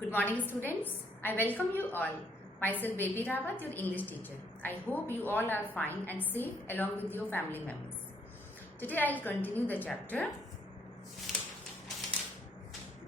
Good morning, students. I welcome you all. Myself Baby Rawat, your English teacher. I hope you all are fine and safe along with your family members. Today I will continue the chapter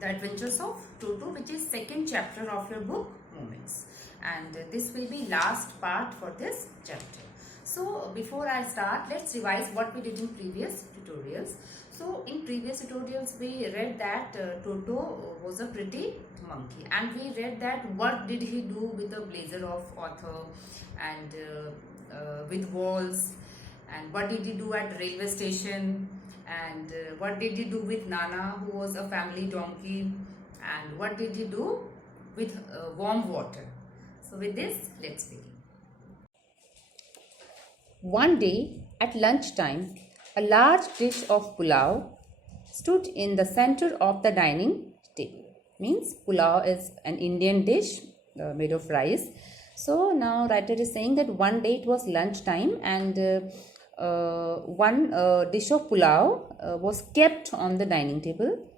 The Adventures of Toto, which is second chapter of your book Moments, and this will be last part for this chapter. So before I start, let's revise what we did in previous tutorials. So in previous tutorials we read that Toto was a pretty monkey, and we read that what did he do with the blazer of author and with walls, and what did he do at railway station, and what did he do with Nana, who was a family donkey, and what did he do with warm water. So with this, let's begin. One day at lunchtime, a large dish of pulao stood in the center of the dining table. Means pulao is an Indian dish made of rice. So now writer is saying that one day it was lunchtime, and one dish of pulao was kept on the dining table.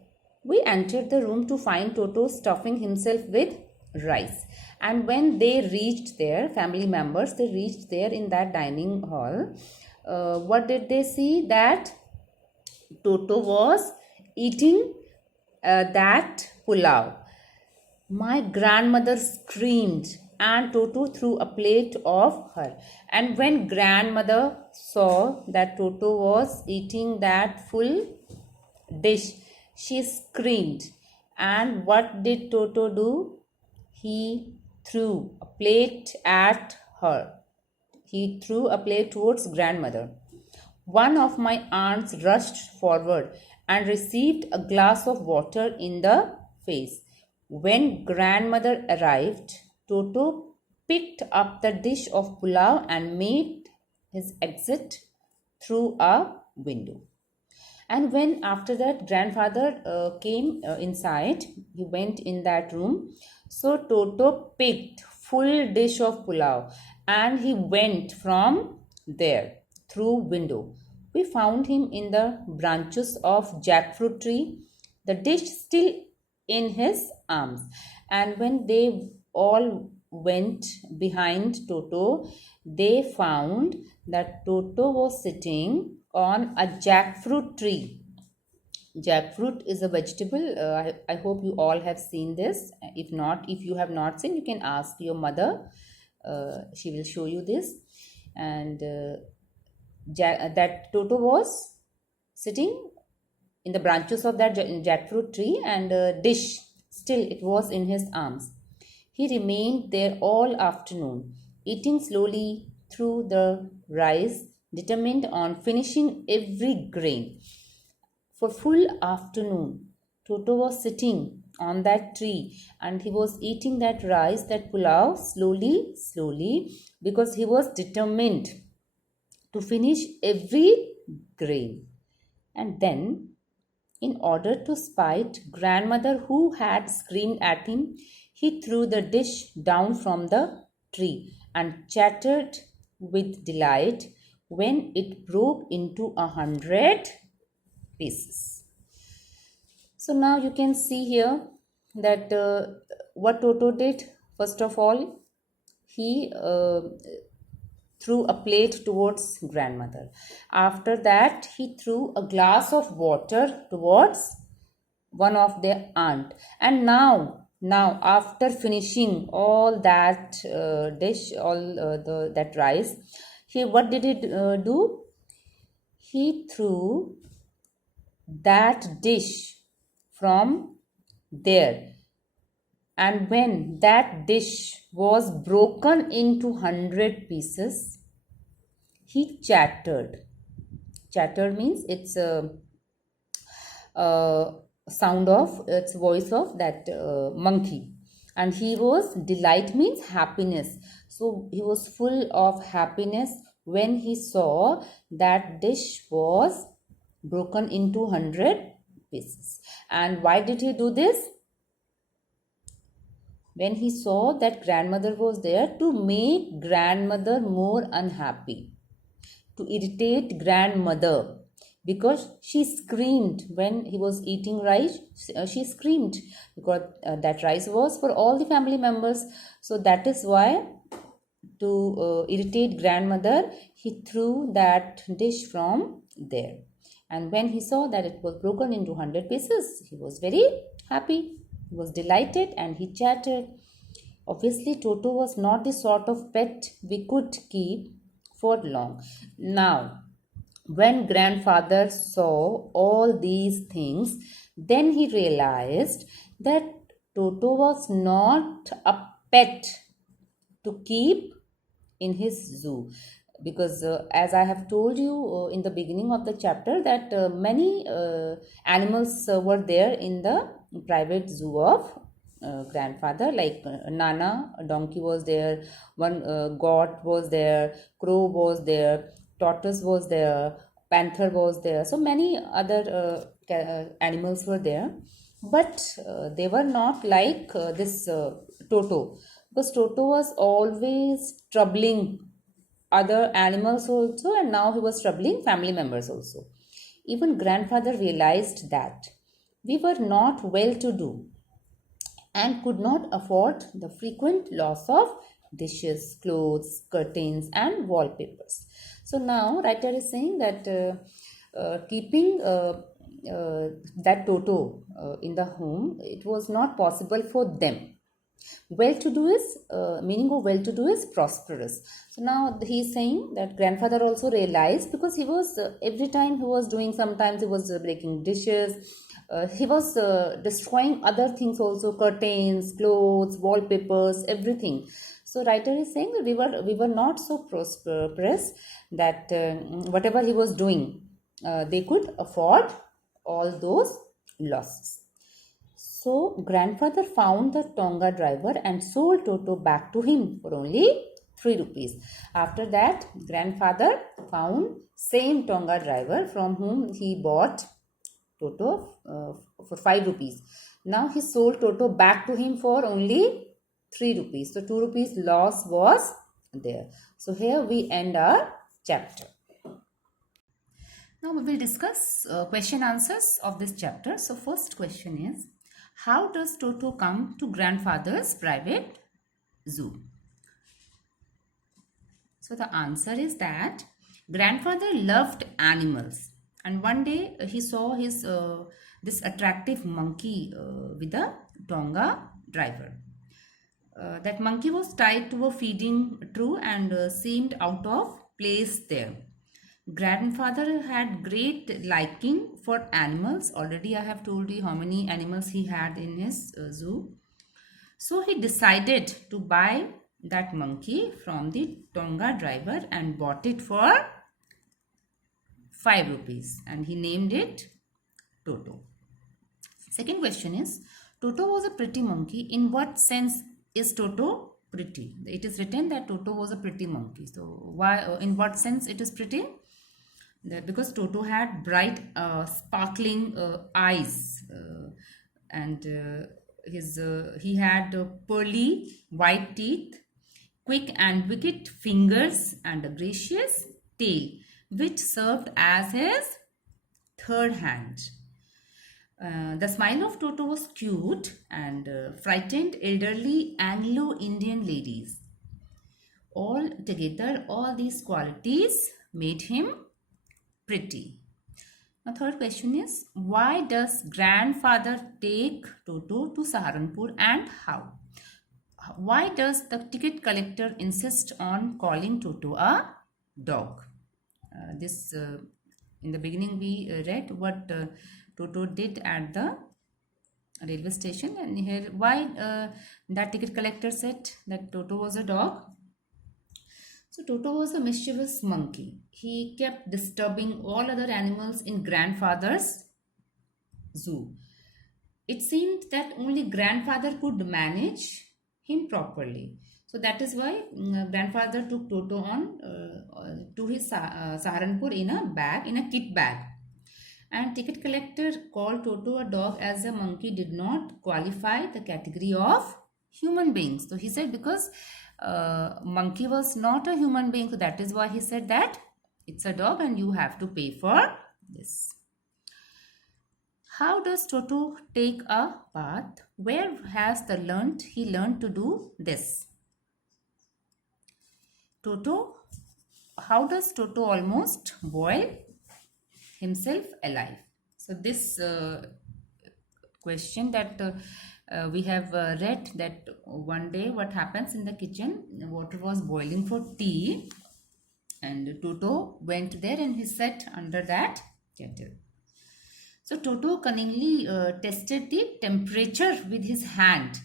We entered the room to find Toto stuffing himself with rice, and when they reached there, family members, they reached there in that dining hall, what did they see? That Toto was eating that pulao. My grandmother screamed, and Toto threw a plate of her. And when grandmother saw that Toto was eating that full dish, she screamed. And what did Toto do? He threw a plate at her. He threw a plate towards grandmother. One of my aunts rushed forward and received a glass of water in the face. When grandmother arrived, Toto picked up the dish of pulao and made his exit through a window. And when after that grandfather came inside, he went in that room. So Toto picked full dish of pulao and he went from there through window. We found him in the branches of jackfruit tree, the dish still in his arms. And when they all went behind Toto, they found that Toto was sitting on a jackfruit tree. Jackfruit is a vegetable. I hope you all have seen this. If not, if you have not seen, you can ask your mother. She will show you this. And that Toto was sitting in the branches of that jackfruit tree, and a dish still it was in his arms. He remained there all afternoon, eating slowly through the rice, determined on finishing every grain. For full afternoon, Toto was sitting on that tree and he was eating that rice, that pulao, slowly, because he was determined to finish every grain. And then, in order to spite grandmother who had screamed at him, he threw the dish down from the tree and chattered with delight when it broke into 100 pieces. So now you can see here that what Toto did. First of all, he threw a plate towards grandmother. After that, he threw a glass of water towards one of their aunt. And now after finishing all that dish, all that rice, what did he do? He threw that dish from there, and when that dish was broken into 100 pieces, he chattered. Chatter means it's a sound of, it's voice of that monkey. And he was, delight means happiness, so he was full of happiness when he saw that dish was broken into 100 pieces. And why did he do this? When he saw that grandmother was there, to make grandmother more unhappy, to irritate grandmother, because she screamed when he was eating rice. She screamed because that rice was for all the family members. So that is why, to irritate grandmother, he threw that dish from there. And when he saw that it was broken into 100 pieces, he was very happy. He was delighted and he chattered. Obviously, Toto was not the sort of pet we could keep for long. Now, when grandfather saw all these things, then he realized that Toto was not a pet to keep in his zoo, because as I have told you in the beginning of the chapter, that many animals were there in the private zoo of grandfather, like Nana, a donkey was there, one goat was there, crow was there, tortoise was there, panther was there, so many other animals were there. But they were not like this Toto, because Toto was always troubling other animals also, and now he was troubling family members also. Even grandfather realized that we were not well to do and could not afford the frequent loss of dishes, clothes, curtains, and wallpapers. So now writer is saying that keeping that Toto in the home, it was not possible for them. Well to do is meaning of well to do is prosperous. So now he is saying that grandfather also realized, because he was every time he was doing, sometimes he was breaking dishes, he was destroying other things also, curtains, clothes, wallpapers, everything. So writer is saying that we were not so prosperous that whatever he was doing, they could afford all those losses. So grandfather found the Tonga driver and sold Toto back to him for only 3 rupees. After that, grandfather found same Tonga driver from whom he bought Toto for 5 rupees. Now he sold Toto back to him for only 3 rupees. So 2 rupees loss was there. So here we end our chapter. Now we will discuss question answers of this chapter. So first question is, how does Toto come to grandfather's private zoo? So the answer is that grandfather loved animals, and one day he saw his this attractive monkey with a Tonga driver. That monkey was tied to a feeding trough and seemed out of place there. Grandfather had great liking for animals. Already I have told you how many animals he had in his zoo. So he decided to buy that monkey from the Tonga driver and bought it for 5 rupees, and he named it Toto. Second question is, Toto was a pretty monkey. In what sense is Toto pretty? It is written that Toto was a pretty monkey. So why, in what sense it is pretty? Because Toto had bright sparkling eyes, and he had pearly white teeth, quick and wicked fingers, and a gracious tail, which served as his third hand. The smile of Toto was cute and frightened elderly Anglo-Indian ladies. All together, all these qualities made him pretty. Now third question is, why does grandfather take Toto to Saharanpur and how? Why does the ticket collector insist on calling Toto a dog? In the beginning we read what Toto did at the railway station, and here why that ticket collector said that Toto was a dog. So Toto was a mischievous monkey. He kept disturbing all other animals in grandfather's zoo. It seemed that only grandfather could manage him properly. So that is why grandfather took Toto on to his Saharanpur in a bag, in a kit bag. And ticket collector called Toto a dog as a monkey did not qualify the category of human beings. So he said because monkey was not a human being, so that is why he said that it's a dog and you have to pay for Yes. How does Toto take a bath? Where has he learned to do this? Toto, how does Toto almost boil himself alive? So this question that we have read, that one day what happens in the kitchen, water was boiling for tea, and Toto went there and he sat under that kettle. So Toto cunningly tested the temperature with his hand,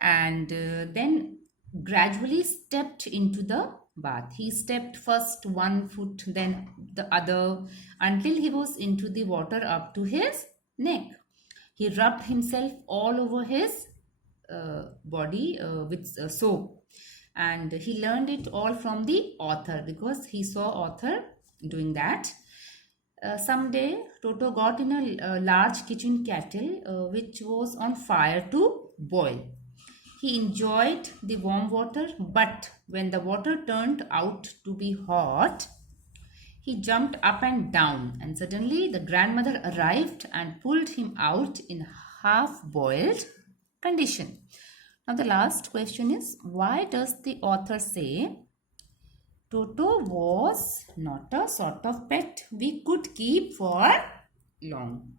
and then gradually stepped into the bath. He stepped first one foot, then the other, until he was into the water up to his neck. He rubbed himself all over his body with soap, and he learned it all from the author, because he saw author doing that. Someday, Toto got in a large kitchen kettle which was on fire to boil. He enjoyed the warm water, but when the water turned out to be hot, he jumped up and down, and suddenly the grandmother arrived and pulled him out in half-boiled condition. Now the last question is, why does the author say Toto was not a sort of pet we could keep for long?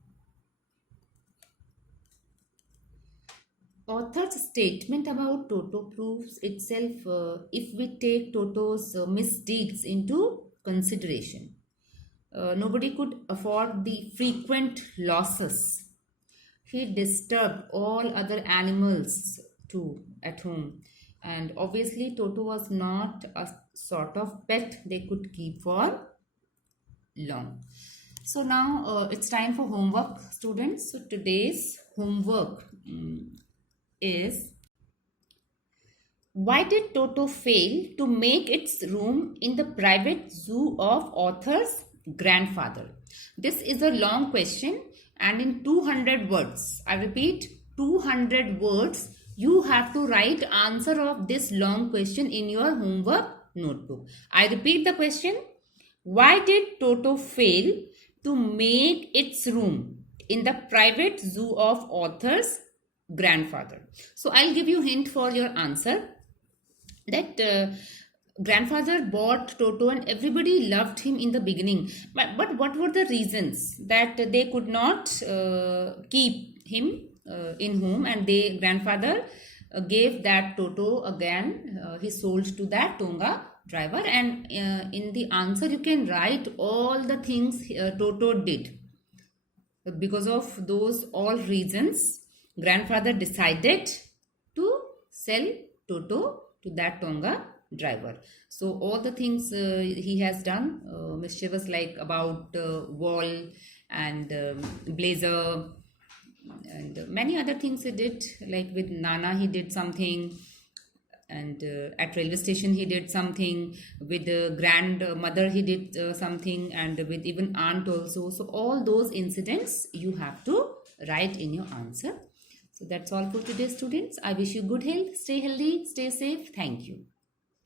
Author's statement about Toto proves itself if we take Toto's misdeeds into consideration. Nobody could afford the frequent losses. He disturbed all other animals too at home. And obviously, Toto was not a sort of pet they could keep for long. So now it's time for homework, students. So today's homework is, why did Toto fail to make its room in the private zoo of author's grandfather? This is a long question, and in 200 words, I repeat, 200 words, you have to write answer of this long question in your homework notebook. I repeat the question. Why did Toto fail to make its room in the private zoo of author's grandfather? So I'll give you a hint for your answer. That grandfather bought Toto and everybody loved him in the beginning. But what were the reasons that they could not keep him in home, and grandfather gave that Toto again, he sold to that Tonga driver, and in the answer you can write all the things Toto did. Because of those all reasons, grandfather decided to sell Toto to that Tonga driver. So all the things he has done, mischievous, like about wall and blazer, and many other things he did, like with Nana he did something, and at railway station he did something, with grandmother he did something, and with even aunt also. So all those incidents you have to write in your answer. So that's all for today, students. I wish you good health, stay healthy, stay safe. Thank you.